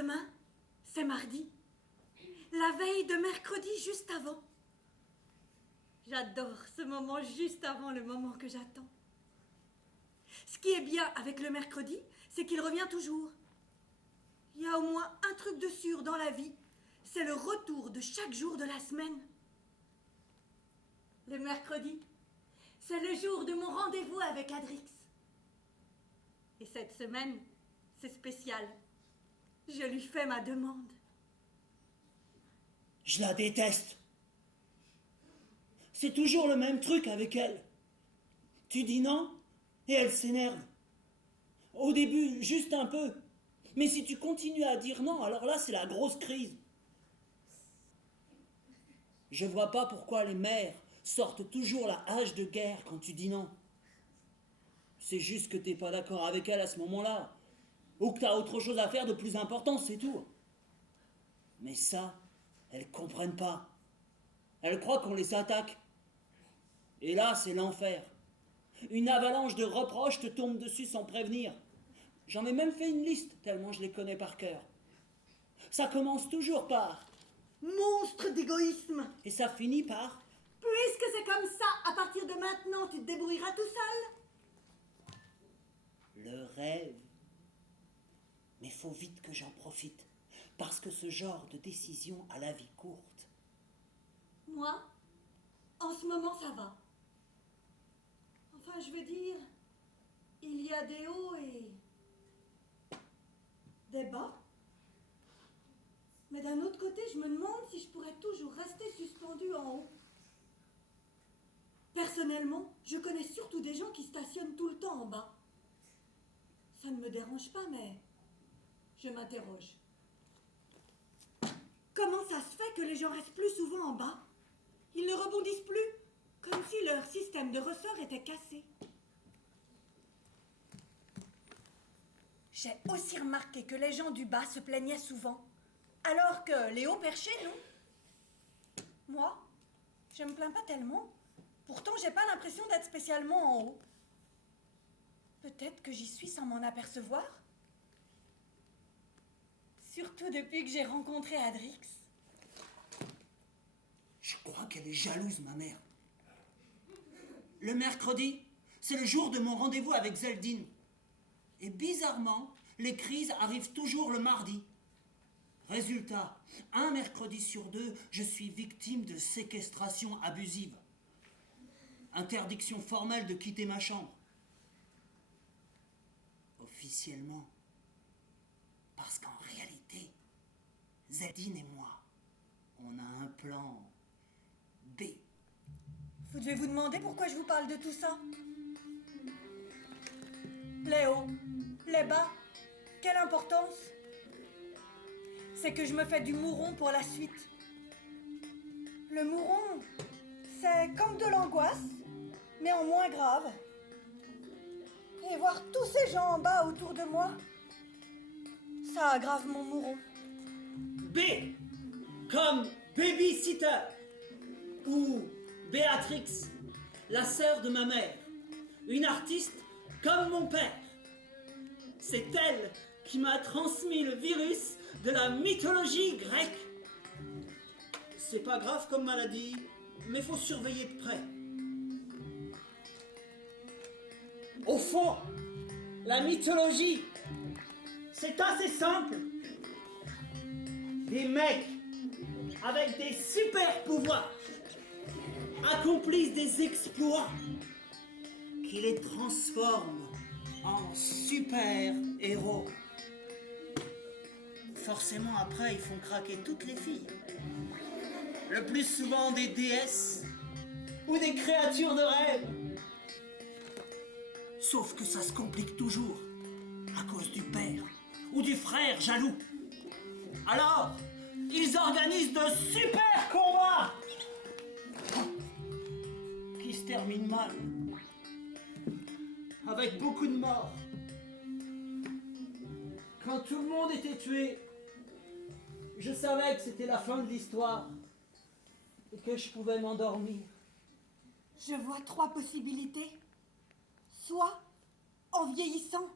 Demain, c'est mardi. La veille de mercredi juste avant. J'adore ce moment juste avant le moment que j'attends. Ce qui est bien avec le mercredi, c'est qu'il revient toujours. Il y a au moins un truc de sûr dans la vie, c'est le retour de chaque jour de la semaine. Le mercredi, c'est le jour de mon rendez-vous avec Adrix. Et cette semaine, c'est spécial. Je lui fais ma demande. Je la déteste. C'est toujours le même truc avec elle. Tu dis non et elle s'énerve. Au début, juste un peu. Mais si tu continues à dire non, alors là, c'est la grosse crise. Je vois pas pourquoi les mères sortent toujours la hache de guerre quand tu dis non. C'est juste que t'es pas d'accord avec elle à ce moment-là. Ou que t'as autre chose à faire de plus important, c'est tout. Mais ça, elles comprennent pas. Elles croient qu'on les attaque. Et là, c'est l'enfer. Une avalanche de reproches te tombe dessus sans prévenir. J'en ai même fait une liste, tellement je les connais par cœur. Ça commence toujours par « Monstre d'égoïsme !» et ça finit par « Puisque c'est comme ça, à partir de maintenant, tu te débrouilleras tout seul !» le rêve. Mais faut vite que j'en profite, parce que ce genre de décision a la vie courte. Moi, en ce moment, ça va. Enfin, je veux dire, il y a des hauts et des bas. Mais d'un autre côté, je me demande si je pourrais toujours rester suspendue en haut. Personnellement, je connais surtout des gens qui stationnent tout le temps en bas. Ça ne me dérange pas, mais je m'interroge. Comment ça se fait que les gens restent plus souvent en bas? Ils ne rebondissent plus, comme si leur système de ressort était cassé. J'ai aussi remarqué que les gens du bas se plaignaient souvent, alors que les hauts perchés, non. Moi, je me plains pas tellement. Pourtant, j'ai pas l'impression d'être spécialement en haut. Peut-être que j'y suis sans m'en apercevoir. Surtout depuis que j'ai rencontré Adrix. Je crois qu'elle est jalouse, ma mère. Le mercredi, c'est le jour de mon rendez-vous avec Zeldine. Et bizarrement, les crises arrivent toujours le mardi. Résultat, un mercredi sur deux, je suis victime de séquestration abusive. Interdiction formelle de quitter ma chambre. Officiellement. Parce qu'en réalité, Zeldine et moi, on a un plan B. Vous devez vous demander pourquoi je vous parle de tout ça. Les hauts, les bas, quelle importance? C'est que je me fais du mouron pour la suite. Le mouron, c'est comme de l'angoisse, mais en moins grave. Et voir tous ces gens en bas autour de moi, ça aggrave mon mouron. B, comme babysitter, ou Béatrix, la sœur de ma mère, une artiste comme mon père. C'est elle qui m'a transmis le virus de la mythologie grecque. C'est pas grave comme maladie, mais faut surveiller de près. Au fond, la mythologie, c'est assez simple. Des mecs avec des super pouvoirs accomplissent des exploits qui les transforment en super héros. Forcément, après, ils font craquer toutes les filles. Le plus souvent des déesses ou des créatures de rêve. Sauf que ça se complique toujours à cause du père ou du frère jaloux. Alors, ils organisent de super combats qui se terminent mal, avec beaucoup de morts. Quand tout le monde était tué, je savais que c'était la fin de l'histoire et que je pouvais m'endormir. Je vois 3 possibilités. Soit en vieillissant,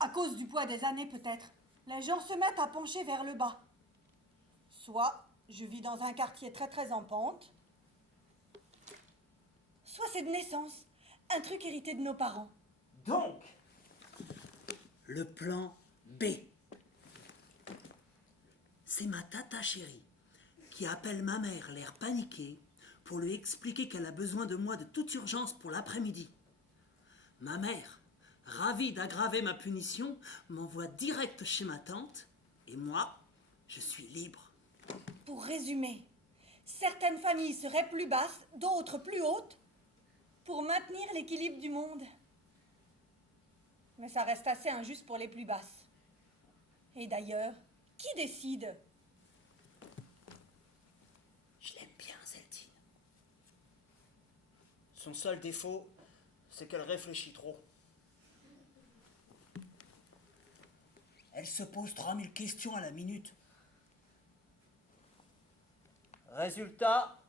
à cause du poids des années peut-être, les gens se mettent à pencher vers le bas. Soit je vis dans un quartier très très en pente, soit c'est de naissance, un truc hérité de nos parents. Donc, le plan B. C'est ma tata chérie qui appelle ma mère l'air paniqué pour lui expliquer qu'elle a besoin de moi de toute urgence pour l'après-midi. Ma mère, ravie d'aggraver ma punition, m'envoie direct chez ma tante et moi, je suis libre. Pour résumer, certaines familles seraient plus basses, d'autres plus hautes, pour maintenir l'équilibre du monde. Mais ça reste assez injuste pour les plus basses. Et d'ailleurs, qui décide? Je l'aime bien, Zeldine. Son seul défaut, c'est qu'elle réfléchit trop. Elle se pose 3000 questions à la minute. Résultat,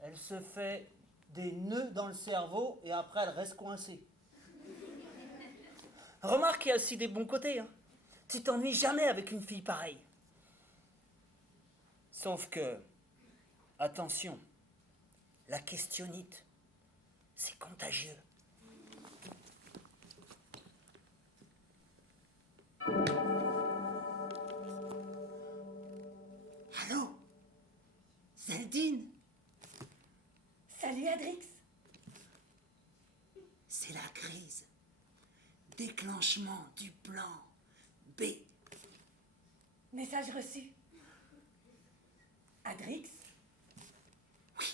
elle se fait des nœuds dans le cerveau et après elle reste coincée. Remarque, il y a aussi des bons côtés. Hein. Tu t'ennuies jamais avec une fille pareille. Sauf que, attention, la questionnite, c'est contagieux. Allô? Zeldine? Salut Adrix. C'est la crise. Déclenchement du plan B. Message reçu. Adrix? Oui.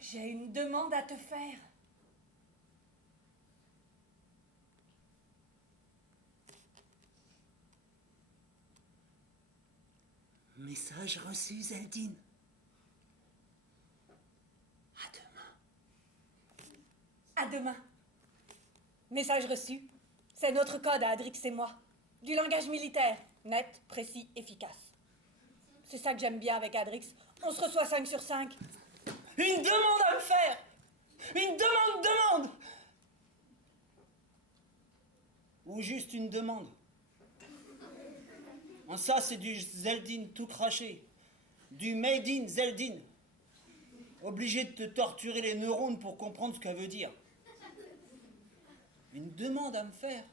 J'ai une demande à te faire. Message reçu, Zeldine. À demain. À demain. Message reçu. C'est notre code à Adrix et moi. Du langage militaire. Net, précis, efficace. C'est ça que j'aime bien avec Adrix. On se reçoit 5 sur 5. Une demande à me faire! Une demande! Ou juste une demande. Ça, c'est du Zeldine tout craché. Du made in Zeldine. Obligé de te torturer les neurones pour comprendre ce qu'elle veut dire. Une demande à me faire.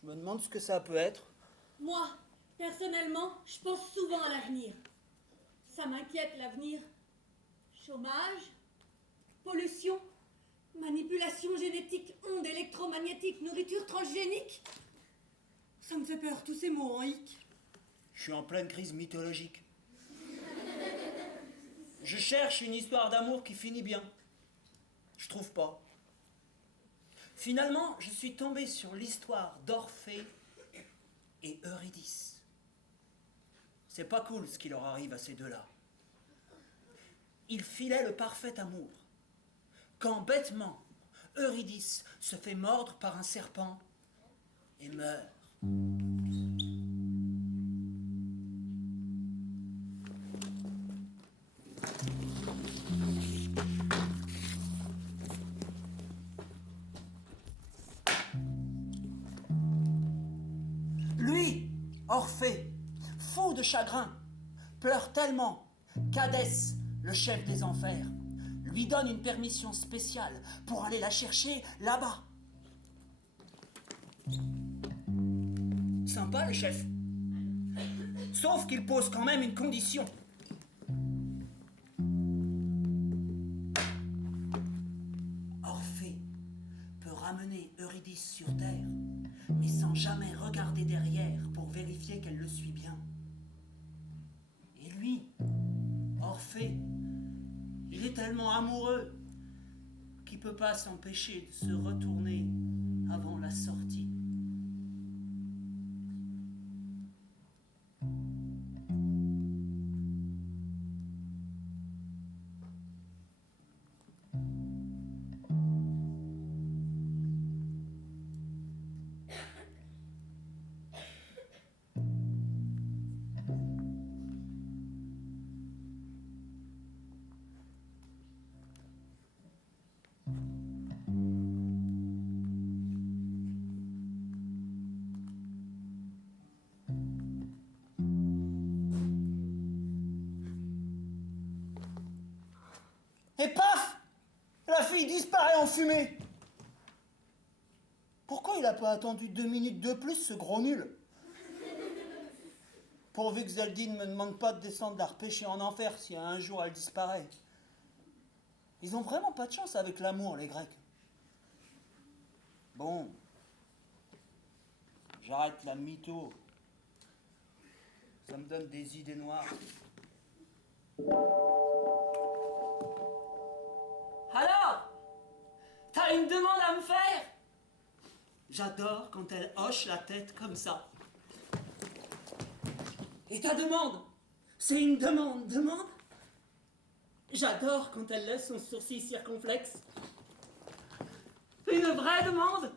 Je me demande ce que ça peut être. Moi, personnellement, je pense souvent à l'avenir. Ça m'inquiète, l'avenir. Chômage, pollution, manipulation génétique, ondes électromagnétiques, nourriture transgénique. Ça me fait peur, tous ces mots en hic. Je suis en pleine crise mythologique. Je cherche une histoire d'amour qui finit bien. Je trouve pas. Finalement, je suis tombé sur l'histoire d'Orphée et Eurydice. C'est pas cool ce qui leur arrive à ces deux-là. Ils filaient le parfait amour. Quand bêtement, Eurydice se fait mordre par un serpent et meurt. Lui, Orphée, fou de chagrin, pleure tellement qu'Hadès, le chef des enfers, lui donne une permission spéciale pour aller la chercher là-bas. Sympa le chef. Sauf qu'il pose quand même une condition. Orphée peut ramener Eurydice sur Terre, mais sans jamais regarder derrière pour vérifier qu'elle le suit bien. Et lui, Orphée, il est tellement amoureux qu'il ne peut pas s'empêcher de se retourner avant la sortie. Et paf! La fille disparaît en fumée. Pourquoi il n'a pas attendu 2 minutes de plus, ce gros nul? Pourvu que Zeldin ne me demande pas de descendre la repêcher en enfer si un jour elle disparaît. Ils ont vraiment pas de chance avec l'amour, les Grecs. Bon, j'arrête la mytho. Ça me donne des idées noires. Alors, t'as une demande à me faire? J'adore quand elle hoche la tête comme ça. Et ta demande, c'est une demande? J'adore quand elle laisse son sourcil circonflexe. Une vraie demande.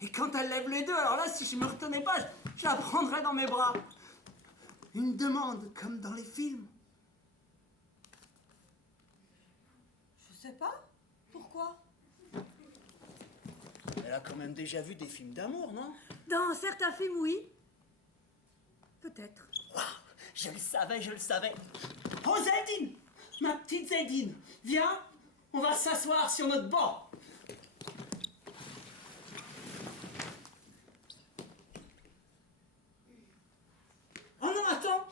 Et quand elle lève les deux, alors là, si je me retenais pas, je la prendrais dans mes bras. Une demande, comme dans les films. Je sais pas. Pourquoi? Elle a quand même déjà vu des films d'amour, non? Dans certains films, oui. Peut-être. Waouh, je le savais. Oh, Zeldin, ma petite Zeldin, viens, on va s'asseoir sur notre banc. Oh non, attends,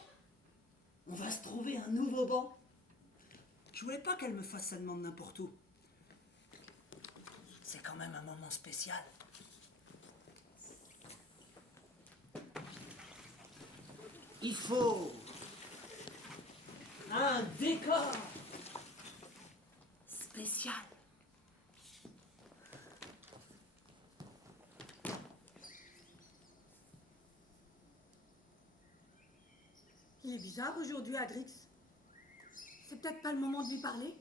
on va se trouver un nouveau banc. Je voulais pas qu'elle me fasse sa demande n'importe où. C'est quand même un moment spécial. Il faut un décor spécial. Il est bizarre aujourd'hui, Adrix. C'est peut-être pas le moment de lui parler.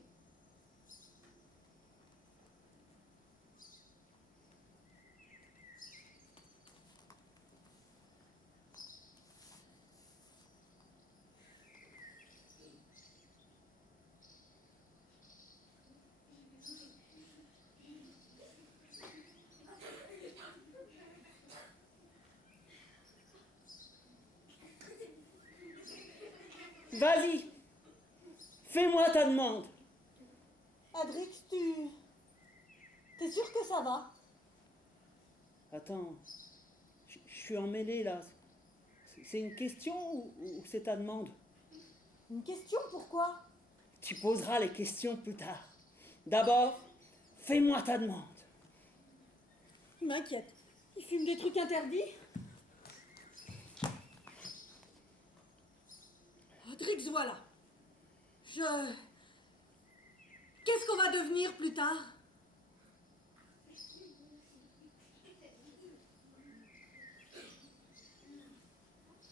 Vas-y, fais-moi ta demande. Adrix, t'es sûr que ça va? Attends, je suis emmêlé là. C'est une question ou c'est ta demande? Une question, pourquoi? Tu poseras les questions plus tard. D'abord, fais-moi ta demande. Il m'inquiète. Il fume des trucs interdits? Adrix, voilà. Qu'est-ce qu'on va devenir plus tard?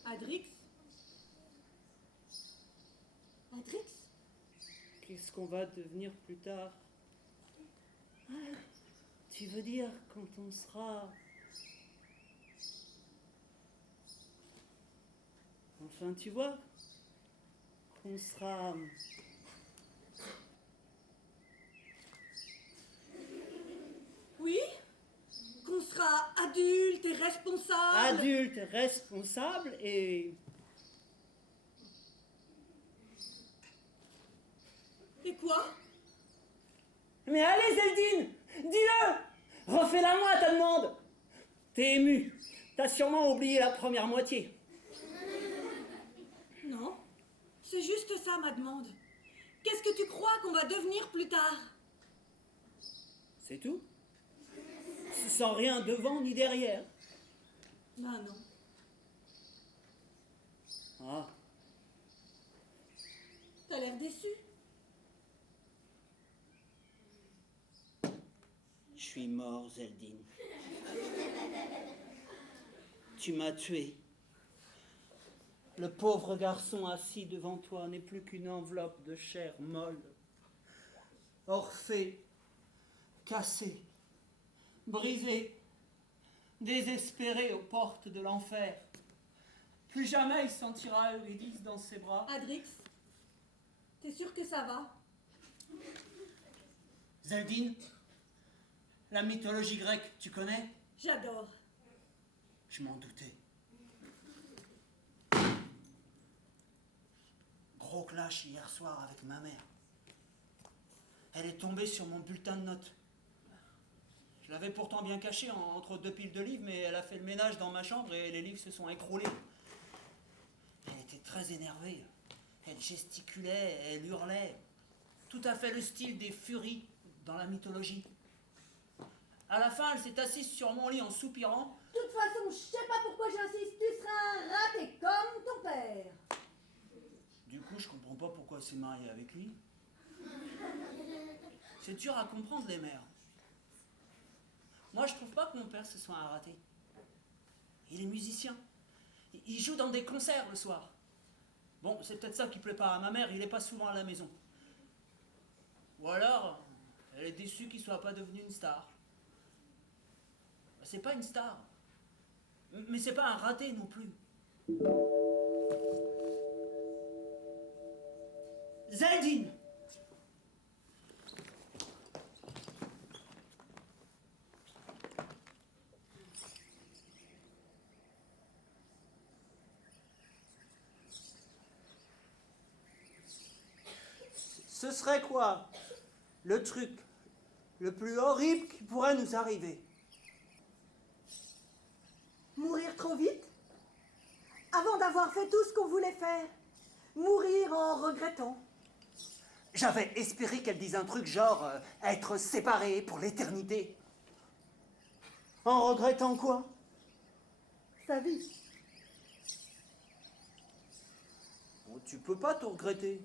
Adrix? Adrix? Qu'est-ce qu'on va devenir plus tard? Ah, tu veux dire quand on sera... Enfin, tu vois, qu'on sera... Oui? Qu'on sera adulte et responsable? Adulte, responsable et... Et quoi? Mais allez, Zeldin, dis-le! Refais-la moi ta demande. T'es ému. T'as sûrement oublié la première moitié. Non, c'est juste ça ma demande. Qu'est-ce que tu crois qu'on va devenir plus tard? C'est tout? Sans rien devant ni derrière. Ben non. Ah, T'as l'air déçu. je suis mort, Zeldin. Tu m'as tué. Le pauvre garçon assis devant toi n'est plus qu'une enveloppe de chair molle. Orphée, cassé, brisé, désespéré aux portes de l'enfer. Plus jamais il sentira Eurydice dans ses bras. Adrix, t'es sûr que ça va? Zeldin, la mythologie grecque, tu connais? J'adore. Je m'en doutais. Gros clash hier soir avec ma mère. Elle est tombée sur mon bulletin de notes. Je l'avais pourtant bien caché entre deux piles de livres, mais elle a fait le ménage dans ma chambre et les livres se sont écroulés. Elle était très énervée. Elle gesticulait, elle hurlait. Tout à fait le style des furies dans la mythologie. À la fin, elle s'est assise sur mon lit en soupirant. De toute façon, je sais pas pourquoi j'insiste, tu seras un raté comme ton père. Du coup, je comprends pas pourquoi elle s'est mariée avec lui. C'est dur à comprendre, les mères. Moi, je trouve pas que mon père ce soit un raté. Il est musicien. Il joue dans des concerts le soir. Bon, c'est peut-être ça qui plaît pas à ma mère, il est pas souvent à la maison. Ou alors, elle est déçue qu'il soit pas devenu une star. C'est pas une star. Mais c'est pas un raté non plus. Zeldin! Ce serait quoi le truc le plus horrible qui pourrait nous arriver? Mourir trop vite? Avant d'avoir fait tout ce qu'on voulait faire. Mourir en regrettant. J'avais espéré qu'elle dise un truc genre être séparée pour l'éternité. En regrettant quoi? Sa vie. Bon, tu peux pas tout regretter.